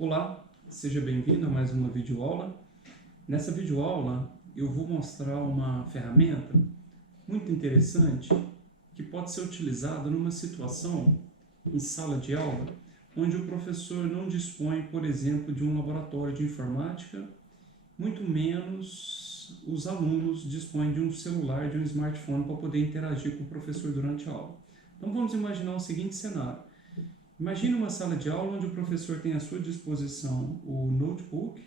Olá, seja bem-vindo a mais uma videoaula. Nessa videoaula eu vou mostrar uma ferramenta muito interessante que pode ser utilizada numa situação em sala de aula onde o professor não dispõe, por exemplo, de um laboratório de informática, muito menos os alunos dispõem de um celular, de um smartphone para poder interagir com o professor durante a aula. Então vamos imaginar o seguinte cenário. Imagine uma sala de aula onde o professor tem à sua disposição o notebook.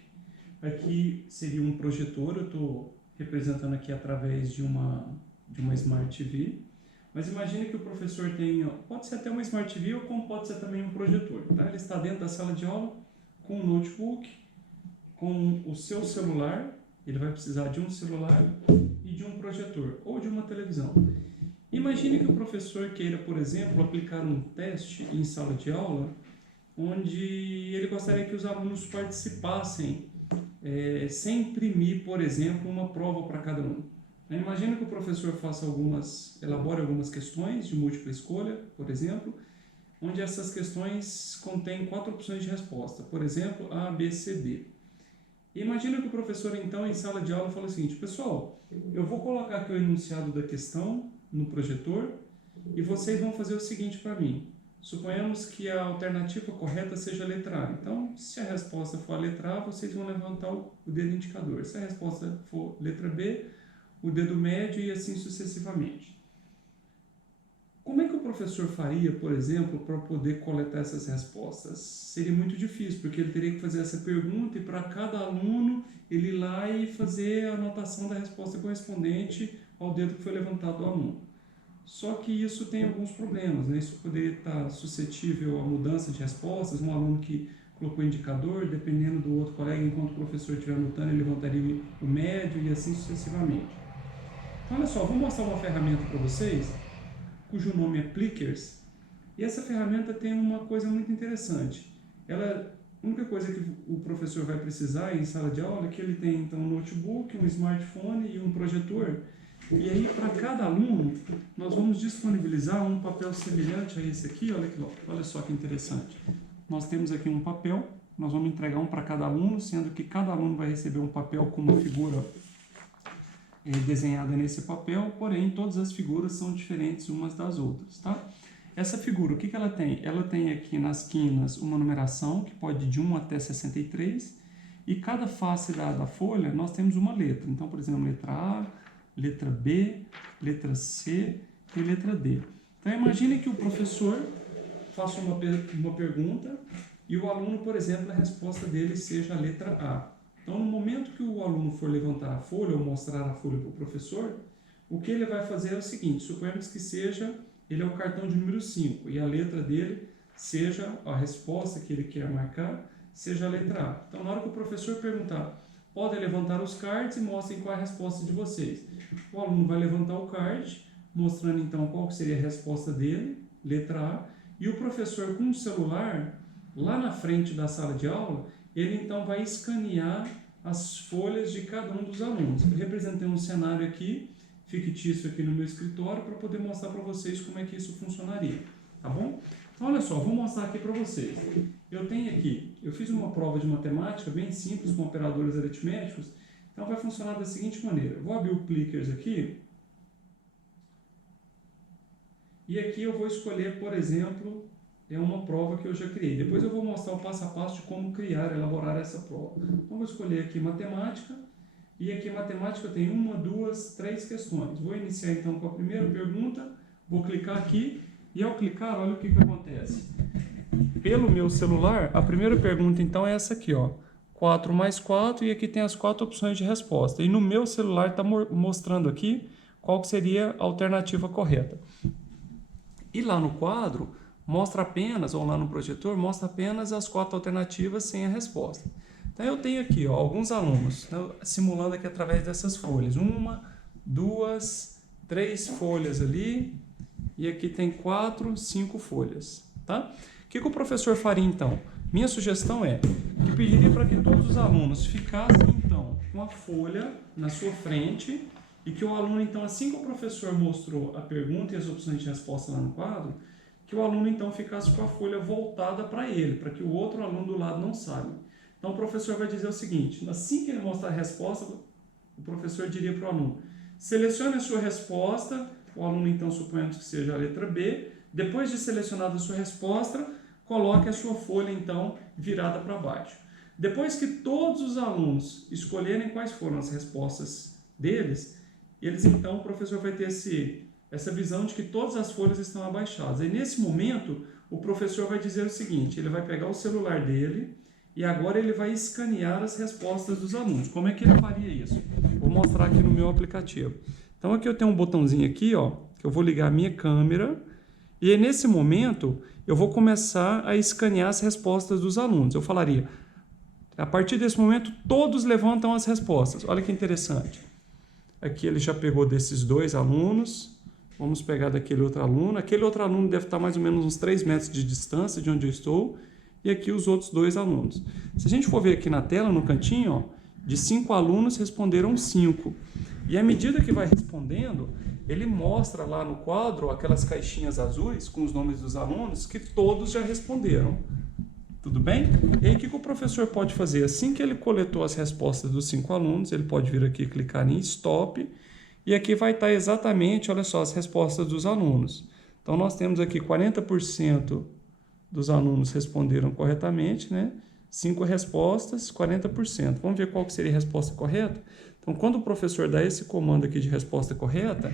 Aqui seria um projetor, eu estou representando aqui através de uma Smart TV. Mas imagine que o professor tenha, pode ser até uma Smart TV ou como pode ser também um projetor. Tá? Ele está dentro da sala de aula com o notebook, com o seu celular, ele vai precisar de um celular e de um projetor ou de uma televisão. Imagine que o professor queira, por exemplo, aplicar um teste em sala de aula, onde ele gostaria que os alunos participassem sem imprimir, por exemplo, uma prova para cada um. Imagine que o professor elabore algumas questões de múltipla escolha, por exemplo, onde essas questões contêm 4 opções de resposta, por exemplo, A, B, C, D. Imagina que o professor, então, em sala de aula, fala o seguinte: pessoal, eu vou colocar aqui o enunciado da questão no projetor e vocês vão fazer o seguinte para mim. Suponhamos que a alternativa correta seja a letra A. Então, se a resposta for a letra A, vocês vão levantar o dedo indicador. Se a resposta for letra B, o dedo médio e assim sucessivamente. Como é que o professor faria, por exemplo, para poder coletar essas respostas? Seria muito difícil, porque ele teria que fazer essa pergunta e para cada aluno ele ir lá e fazer a anotação da resposta correspondente ao dedo que foi levantado do aluno. Só que isso tem alguns problemas, né? Isso poderia estar suscetível a mudança de respostas. Um aluno que colocou indicador, dependendo do outro colega, enquanto o professor estiver anotando, ele levantaria o médio e assim sucessivamente. Então, olha só, vou mostrar uma ferramenta para vocês, cujo nome é Plickers, e essa ferramenta tem uma coisa muito interessante. A única coisa que o professor vai precisar em sala de aula é que ele tem então um notebook, um smartphone e um projetor. E aí, para cada aluno, nós vamos disponibilizar um papel semelhante a esse aqui. Olha só que interessante. Nós temos aqui um papel, nós vamos entregar um para cada aluno, sendo que cada aluno vai receber um papel com uma figura desenhada nesse papel, porém todas as figuras são diferentes umas das outras, tá? Essa figura, o que ela tem? Ela tem aqui nas quinas uma numeração que pode ir de 1 até 63, e cada face da folha nós temos uma letra. Então, por exemplo, letra A, letra B, letra C e letra D. Então, imagine que o professor faça uma pergunta e o aluno, por exemplo, a resposta dele seja a letra A. Então, no momento que o aluno for levantar a folha ou mostrar a folha para o professor, o que ele vai fazer é o seguinte: suponhamos que ele é o cartão de número 5 e a letra dele seja a resposta que ele quer marcar, seja a letra A. Então, na hora que o professor perguntar, podem levantar os cards e mostrem qual é a resposta de vocês. O aluno vai levantar o card, mostrando então qual seria a resposta dele, letra A, e o professor com o celular, lá na frente da sala de aula, ele então vai escanear as folhas de cada um dos alunos. Eu representei um cenário aqui, fictício aqui no meu escritório, para poder mostrar para vocês como é que isso funcionaria, tá bom? Então, olha só, vou mostrar aqui para vocês. Eu fiz uma prova de matemática bem simples, com operadores aritméticos. Então, vai funcionar da seguinte maneira. Eu vou abrir o Plickers aqui. E aqui eu vou escolher, por exemplo, uma prova que eu já criei. Depois eu vou mostrar o passo a passo de como elaborar essa prova. Então, vou escolher aqui matemática. E aqui em matemática eu tenho 1, 2, 3 questões. Vou iniciar então com a primeira pergunta. Vou clicar aqui. E ao clicar, olha o que acontece. Pelo meu celular, a primeira pergunta então é essa aqui, ó. 4 mais 4, e aqui tem as 4 opções de resposta. E no meu celular está mostrando aqui qual que seria a alternativa correta. E lá no quadro, mostra apenas, ou lá no projetor, mostra apenas as 4 alternativas sem a resposta. Então eu tenho aqui, ó, alguns alunos, simulando aqui através dessas folhas. 1, 2, 3 folhas ali, e aqui tem 4, 5 folhas, tá? O que o professor faria então? Minha sugestão é que pediria para que todos os alunos ficassem então com a folha na sua frente e que o aluno então, assim que o professor mostrou a pergunta e as opções de resposta lá no quadro, que o aluno então ficasse com a folha voltada para ele, para que o outro aluno do lado não saiba. Então o professor vai dizer o seguinte, assim que ele mostrar a resposta, o professor diria para o aluno, selecione a sua resposta, o aluno então suponhamos que seja a letra B, depois de selecionada a sua resposta, coloque a sua folha então virada para baixo. Depois que todos os alunos escolherem quais foram as respostas deles, então o professor vai ter essa visão de que todas as folhas estão abaixadas. E nesse momento, o professor vai dizer o seguinte, ele vai pegar o celular dele e agora ele vai escanear as respostas dos alunos. Como é que ele faria isso? Vou mostrar aqui no meu aplicativo. Então aqui eu tenho um botãozinho aqui, ó, que eu vou ligar a minha câmera e aí, nesse momento eu vou começar a escanear as respostas dos alunos. Eu falaria, a partir desse momento todos levantam as respostas. Olha que interessante. Aqui ele já pegou desses 2 alunos. Vamos pegar daquele outro aluno. Aquele outro aluno deve estar mais ou menos uns 3 metros de distância de onde eu estou. E aqui os outros 2 alunos. Se a gente for ver aqui na tela, no cantinho, ó, de 5 alunos responderam 5. E à medida que vai respondendo, ele mostra lá no quadro aquelas caixinhas azuis com os nomes dos alunos que todos já responderam. Tudo bem? E aí o que o professor pode fazer? Assim que ele coletou as respostas dos 5 alunos, ele pode vir aqui e clicar em Stop. E aqui vai estar exatamente, olha só, as respostas dos alunos. Então, nós temos aqui 40% dos alunos responderam corretamente, né? 5 respostas, 40%. Vamos ver qual que seria a resposta correta? Então, quando o professor dá esse comando aqui de resposta correta,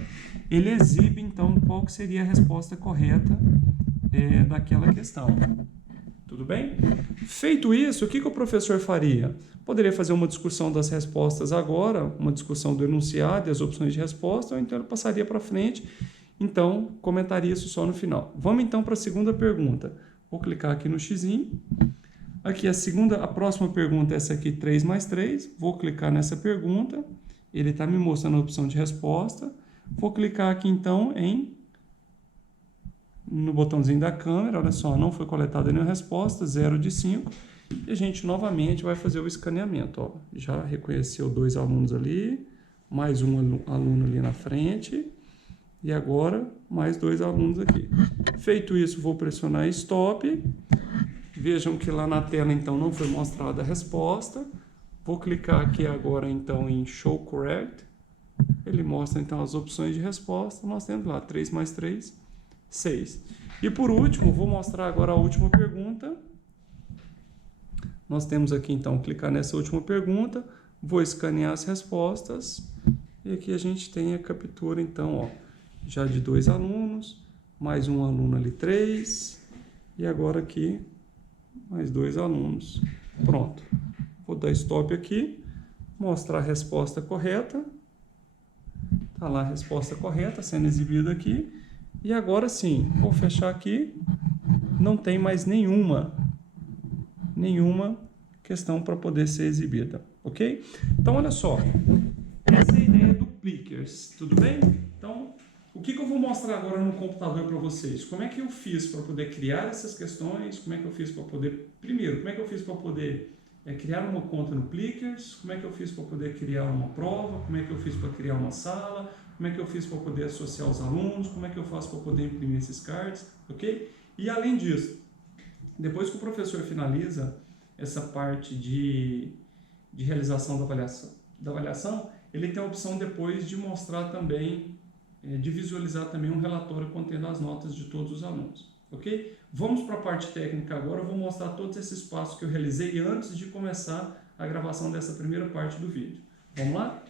ele exibe, então, qual que seria a resposta correta daquela questão. Tudo bem? Feito isso, o que o professor faria? Poderia fazer uma discussão das respostas agora, uma discussão do enunciado e as opções de resposta, ou então ele passaria para frente, então comentaria isso só no final. Vamos então para a segunda pergunta. Vou clicar aqui no xizinho. Aqui a próxima pergunta é essa aqui, 3 mais 3. Vou clicar nessa pergunta. Ele está me mostrando a opção de resposta. Vou clicar aqui então no botãozinho da câmera, olha só, não foi coletada nenhuma resposta, 0 de 5. E a gente novamente vai fazer o escaneamento. Ó. Já reconheceu 2 alunos ali, mais um aluno ali na frente. E agora, mais 2 alunos aqui. Feito isso, vou pressionar Stop. Vejam que lá na tela, então, não foi mostrada a resposta. Vou clicar aqui agora, então, em Show Correct. Ele mostra, então, as opções de resposta. Nós temos lá 3 mais 3, 6. E, por último, vou mostrar agora a última pergunta. Nós temos aqui, então, clicar nessa última pergunta. Vou escanear as respostas. E aqui a gente tem a captura, então, ó, já de 2 alunos, mais um aluno ali, 3, e agora aqui, mais 2 alunos. Pronto. Vou dar Stop aqui, mostrar a resposta correta. Está lá a resposta correta sendo exibida aqui. E agora sim, vou fechar aqui. Não tem mais nenhuma questão para poder ser exibida, ok? Então, olha só. Essa é a ideia do Plickers, tudo bem? Então, o que eu vou mostrar agora no computador para vocês? Como é que eu fiz para poder criar essas questões? Como é que eu fiz para poder... Primeiro, como é que eu fiz para poder criar uma conta no Plickers? Como é que eu fiz para poder criar uma prova? Como é que eu fiz para criar uma sala? Como é que eu fiz para poder associar os alunos? Como é que eu faço para poder imprimir esses cards? Ok? E além disso, depois que o professor finaliza essa parte de realização da avaliação, ele tem a opção depois de mostrar também, de visualizar também um relatório contendo as notas de todos os alunos, ok? Vamos para a parte técnica agora, eu vou mostrar todos esses passos que eu realizei antes de começar a gravação dessa primeira parte do vídeo. Vamos lá?